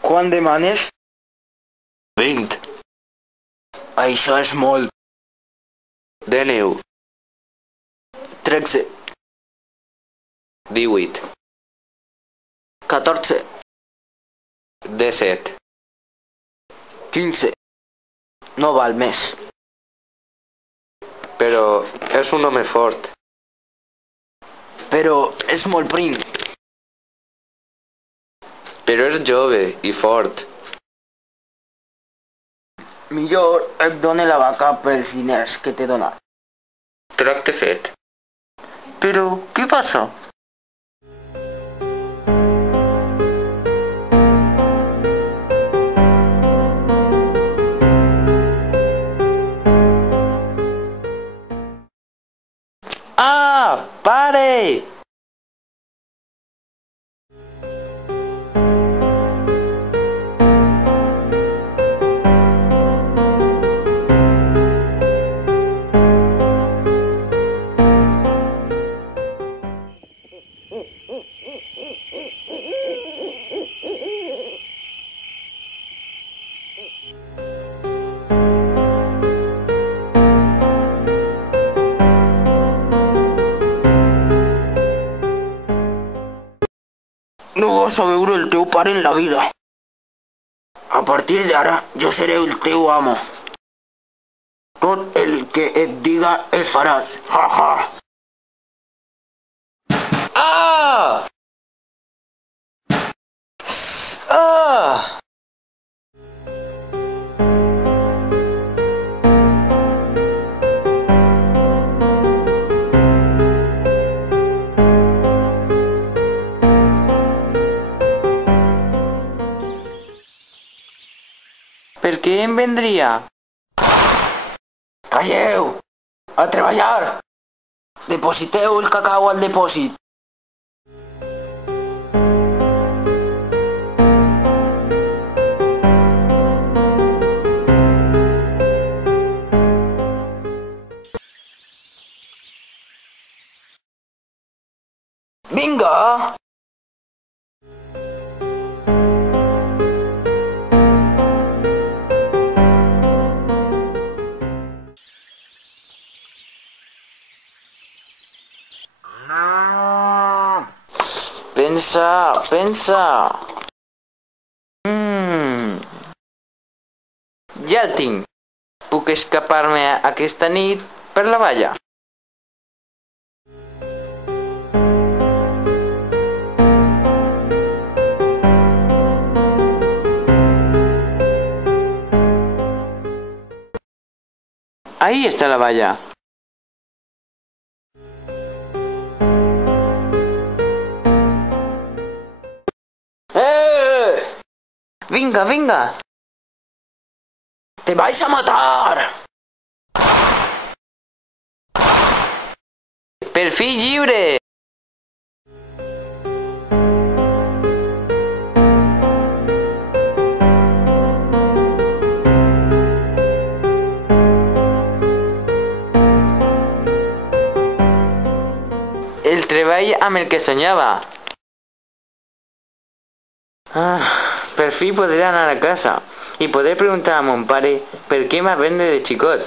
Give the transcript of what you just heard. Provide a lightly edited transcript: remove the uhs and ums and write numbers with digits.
Quant demanes? 20. Això és molt. De neu. 13, 18. 14, 17. 15. No val més. Però és un home fort. Però és molt prim. Però és jove i fort. Millor et done la vaca pels diners que t'he donat. Tracte fet. Però què passa? Ah, pare! No vas a veure el teu pare en la vida. A partir d'ara jo seré el teu amo. Tot el que et diga el faràs. Ja, ja. Ah! Ah! Per què em vendria? Calleu! A treballar! Depositeu el cacau al depòsit. Vinga! Pensa, pensa. Ja el tinc. Puc escapar-me aquesta nit per la valla. Ahí está la valla. Vinga, vinga. Te vais a matar. Per fi lliure. El treball amb el que soñava. Per fi podré anar a casa i podré preguntar a mon pare per què m'ha vendre de xicot.